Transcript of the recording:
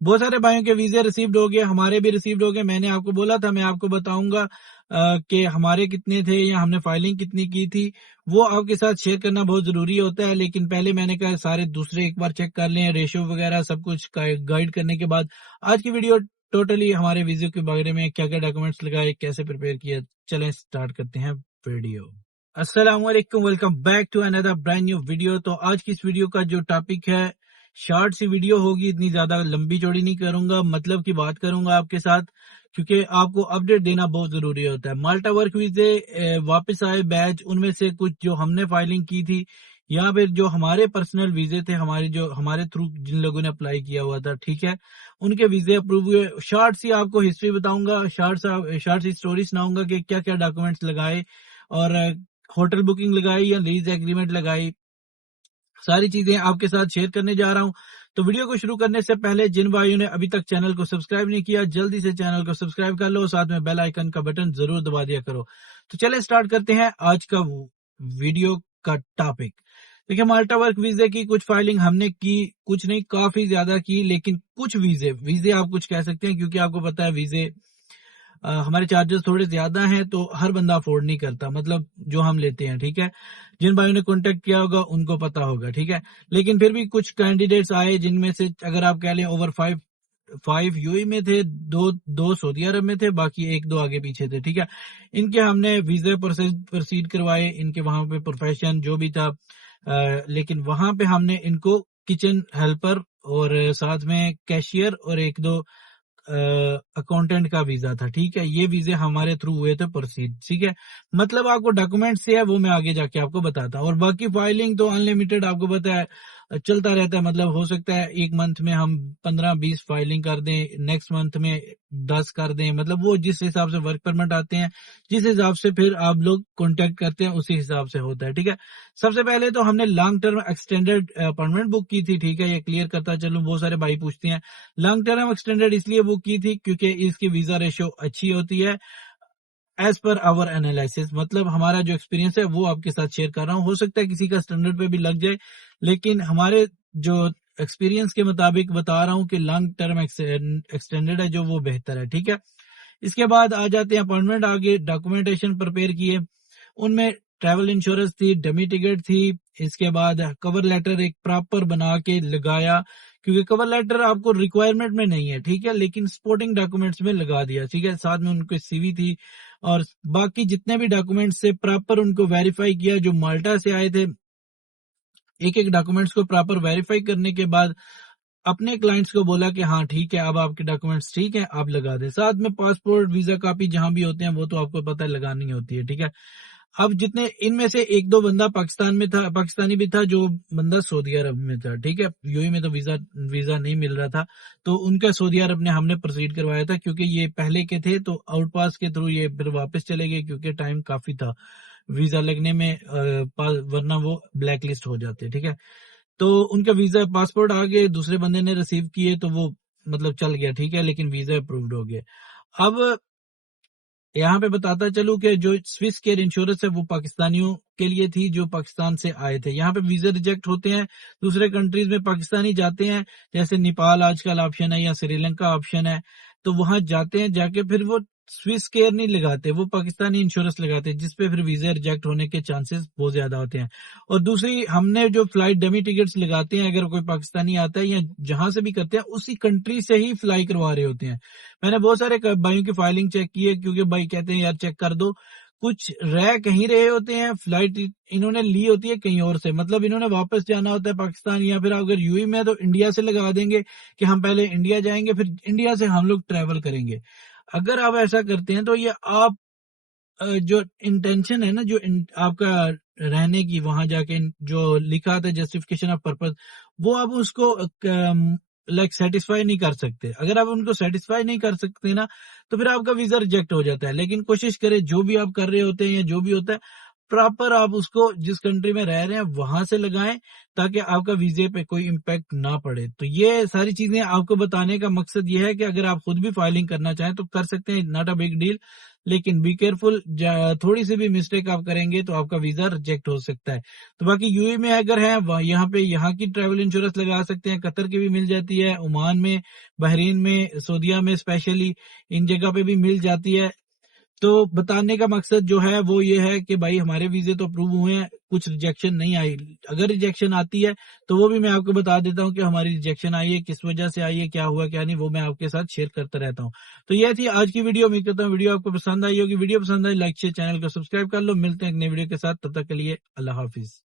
بہت سارے بھائیوں کے ویزے ریسیوڈ ہو گئے، ہمارے بھی ریسیوڈ ہو گئے. میں نے آپ کو بولا تھا میں آپ کو بتاؤں گا کہ ہمارے کتنے تھے یا ہم نے فائلنگ کتنی کی تھی، وہ آپ کے ساتھ شیئر کرنا بہت ضروری ہوتا ہے. لیکن پہلے میں نے کہا سارے دوسرے ایک بار چیک کر لیں، ریشو وغیرہ سب کچھ گائیڈ کرنے کے بعد آج کی ویڈیو ٹوٹلی ہمارے ویزے کے بارے میں، کیا کیا ڈاکومنٹس لگائے، کیسے پریپیئر کیا. چلیں سٹارٹ کرتے ہیں ویڈیو. السلام علیکم، welcome back to another brand new video. تو آج کی اس ویڈیو کا جو ٹاپک ہے، شارٹ سی ویڈیو ہوگی، اتنی زیادہ لمبی چوڑی نہیں کروں گا، مطلب کی بات کروں گا آپ کے ساتھ، کیونکہ آپ کو اپڈیٹ دینا بہت ضروری ہوتا ہے. مالٹا ورک ویزے واپس آئے بیچ، ان میں سے کچھ جو ہم نے فائلنگ کی تھی یا پھر جو ہمارے پرسنل ویزے تھے، ہمارے تھرو جن لوگوں نے اپلائی کیا ہوا تھا، ٹھیک ہے، ان کے ویزے اپروو ہوئے. شارٹ سی آپ کو ہسٹری بتاؤں گا، شارٹ سی سٹوری سناؤں گا کہ کیا کیا ڈاکومنٹس لگائے اور ہوٹل بکنگ لگائی یا لیز ایگریمنٹ لگائی، ساری چیزیں آپ کے ساتھ شیئر کرنے جا رہا ہوں. تو ویڈیو کو شروع کرنے سے پہلے جن بھائیوں نے ابھی تک چینل کو سبسکرائب نہیں کیا، جلدی سے چینل کو سبسکرائب کر لو، ساتھ میں بیل آئیکن کا بٹن ضرور دبا دیا کرو. تو چلے سٹارٹ کرتے ہیں آج کا ویڈیو کا ٹاپک. دیکھیں، مالٹا ورک ویزے کی کچھ فائلنگ ہم نے کی، کچھ نہیں کافی زیادہ کی، لیکن کچھ ویزے آپ کچھ کہہ سکتے ہیں، کیونکہ آپ کو پتا ہے ویزے ہمارے چارجز تھوڑے زیادہ ہیں تو ہر بندہ افورڈ نہیں کرتا، مطلب جو ہم لیتے ہیں، ٹھیک ہے. جن بھائیوں نے کانٹیکٹ کیا ہوگا ان کو پتا ہوگا، ٹھیک ہے. لیکن پھر بھی کچھ کینڈیڈیٹس آئے جن میں سے اگر آپ کہہ لیں اوور 5 یو اے میں تھے، دو سعودی عرب میں تھے، باقی 1-2 آگے پیچھے تھے، ٹھیک ہے. ان کے ہم نے ویزے پروسیڈ کروائے، ان کے وہاں پہ پروفیشن جو بھی تھا، لیکن وہاں پہ ہم نے ان کو کچن ہیلپر اور ساتھ میں کیشیئر اور 1-2 اکاؤنٹنٹ کا ویزا تھا، ٹھیک ہے. یہ ویزے ہمارے تھرو ہوئے تھے پروسیڈ، ٹھیک ہے. مطلب آپ کو ڈاکومنٹ سے ہے وہ میں آگے جا کے آپ کو بتاتا ہوں، اور باقی فائلنگ تو ان لمیٹڈ آپ کو پتا ہے چلتا رہتا ہے. مطلب ہو سکتا ہے ایک منتھ میں ہم 15-20 فائلنگ کر دیں، نیکسٹ منتھ میں 10 کر دیں، مطلب وہ جس حساب سے ورک پرمٹ آتے ہیں، جس حساب سے پھر آپ لوگ کانٹیکٹ کرتے ہیں، اسی حساب سے ہوتا ہے، ٹھیک ہے. سب سے پہلے تو ہم نے long term extended appointment book کی تھی، ٹھیک ہے. یہ کلیئر کرتا چلوں، بہت سارے بھائی پوچھتے ہیں لانگ ٹرم ایکسٹینڈیڈ اس لیے بک کی تھی کیونکہ اس کی ویزا ریشو اچھی ہوتی ہے ایز پر آور انالیسس. مطلب ہمارا جو ایکسپیرینس ہے وہ آپ کے ساتھ شیئر کر رہا ہوں، ہو سکتا ہے کسی کا اسٹینڈرڈ پہ بھی لگ جائے، لیکن ہمارے جو ایکسپیرینس کے مطابق بتا رہا ہوں کہ لانگ ٹرم ایکسٹینڈیڈ ہے جو وہ بہتر ہے، ٹھیک ہے. اس کے بعد آ جاتے ہیں اپوائنٹمنٹ، آگے ڈاکومنٹیشن پریپیئر کیے، ان میں ٹریول انشورنس تھی، ڈمی ٹکٹ تھی. اس کے بعد کور لیٹر ایک پراپر بنا کے لگایا، کیونکہ کور لیٹر آپ کو ریکوائرمنٹ میں نہیں ہے، ٹھیک ہے، لیکن سپورٹنگ ڈاکومنٹس میں لگا دیا، ٹھیک ہے. ساتھ میں ان کو سی وی تھی، اور باقی جتنے بھی ڈاکومنٹس سے پراپر ان کو ویریفائی کیا. جو مالٹا سے آئے تھے ایک ڈاکومنٹس کو پراپر ویریفائی کرنے کے بعد اپنے کلائنٹس کو بولا کہ ہاں ٹھیک ہے، اب آپ کے ڈاکومنٹس ٹھیک ہیں، آپ لگا دیں. ساتھ میں پاسپورٹ، ویزا کاپی جہاں بھی ہوتے ہیں وہ تو آپ کو پتہ ہے لگانی ہوتی ہے، ٹھیک ہے. اب جتنے ان میں سے 1-2 بندہ پاکستان میں تھا، پاکستانی بھی تھا، جو بندہ سعودی عرب میں تھا، ٹھیک ہے. یو اے میں تو ویزا نہیں مل رہا تھا، تو ان کا سعودی عرب نے ہم نے پروسیڈ کروایا تھا، کیونکہ یہ پہلے کے تھے تو آؤٹ پاس کے تھرو یہ پھر واپس چلے گئے، کیونکہ ٹائم کافی تھا ویزا لگنے میں، ورنہ وہ بلیک لسٹ ہو جاتے، ٹھیک ہے. تو ان کا ویزا پاسپورٹ آگے دوسرے بندے نے ریسیو کیے تو وہ مطلب چل گیا، ٹھیک ہے، لیکن ویزا اپرووڈ ہو گیا. اب یہاں پہ بتاتا چلوں کہ جو سوئس کیئر انشورنس ہے وہ پاکستانیوں کے لیے تھی جو پاکستان سے آئے تھے. یہاں پہ ویزا ریجیکٹ ہوتے ہیں دوسرے کنٹریز میں، پاکستانی جاتے ہیں، جیسے نیپال آج کل آپشن ہے یا سری لنکا آپشن ہے، تو وہاں جاتے ہیں، جا کے پھر وہ سوئس کیئر نہیں لگاتے، وہ پاکستانی انشورنس لگاتے ہیں، جس پہ پھر ویزا ریجیکٹ ہونے کے چانسز بہت زیادہ ہوتے ہیں. اور دوسری ہم نے جو فلائٹ ڈمی ٹکٹس لگاتے ہیں، اگر کوئی پاکستانی آتا ہے یا جہاں سے بھی کرتے ہیں اسی کنٹری سے ہی فلائی کروا رہے ہوتے ہیں. میں نے بہت سارے بھائیوں کی فائلنگ چیک کی ہے، کیونکہ بھائی کہتے ہیں یار چیک کر دو، کچھ رہ کہیں رہے ہوتے ہیں، فلائٹ انہوں نے لی ہوتی ہے کہیں اور سے، مطلب انہوں نے واپس جانا ہوتا ہے پاکستان، یا پھر اگر یو اے میں تو انڈیا سے لگا دیں گے کہ ہم پہلے انڈیا جائیں گے پھر انڈیا سے ہم لوگ ٹریول کریں گے. اگر آپ ایسا کرتے ہیں تو یہ آپ جو انٹینشن ہے نا، جو آپ کا رہنے کی وہاں جا کے جو لکھا تھا جسٹیفکیشن آف پرپز، وہ آپ اس کو سیٹسفائی نہیں کر سکتے. اگر آپ ان کو سیٹسفائی نہیں کر سکتے نا تو پھر آپ کا ویزا ریجیکٹ ہو جاتا ہے. لیکن کوشش کرے جو بھی آپ کر رہے ہوتے ہیں یا جو بھی ہوتا ہے پراپر آپ اس کو جس کنٹری میں رہ رہے ہیں وہاں سے لگائیں تاکہ آپ کا ویزے پہ کوئی امپیکٹ نہ پڑے۔ تو یہ ساری چیزیں آپ کو بتانے کا مقصد یہ ہے کہ اگر آپ خود بھی فائلنگ کرنا چاہیں تو کر سکتے ہیں، ناٹ اے بگ ڈیل، لیکن بی کیئرفل، تھوڑی سی بھی مسٹیک آپ کریں گے تو آپ کا ویزا ریجیکٹ ہو سکتا ہے۔ تو باقی یو اے میں اگر ہیں یہاں پہ یہاں کی ٹریول انشورنس لگا سکتے ہیں، قطر کی بھی مل جاتی ہے، عمان میں، بحرین میں، سعودیہ میں اسپیشلی ان جگہ پہ بھی مل جاتی ہے۔ تو بتانے کا مقصد جو ہے وہ یہ ہے کہ بھائی ہمارے ویزے تو اپروو ہوئے ہیں، کچھ ریجیکشن نہیں آئی، اگر ریجیکشن آتی ہے تو وہ بھی میں آپ کو بتا دیتا ہوں کہ ہماری ریجیکشن آئی ہے، کس وجہ سے آئی ہے، کیا ہوا کیا نہیں، وہ میں آپ کے ساتھ شیئر کرتا رہتا ہوں۔ تو یہ تھی آج کی ویڈیو، امید کرتا ہوں ویڈیو آپ کو پسند آئی ہوگی۔ ویڈیو پسند آئی لائک شیئر، چینل کو سبسکرائب کر لو، ملتے ہیں ایک نئی ویڈیو کے ساتھ، تب تک کے لیے اللہ حافظ۔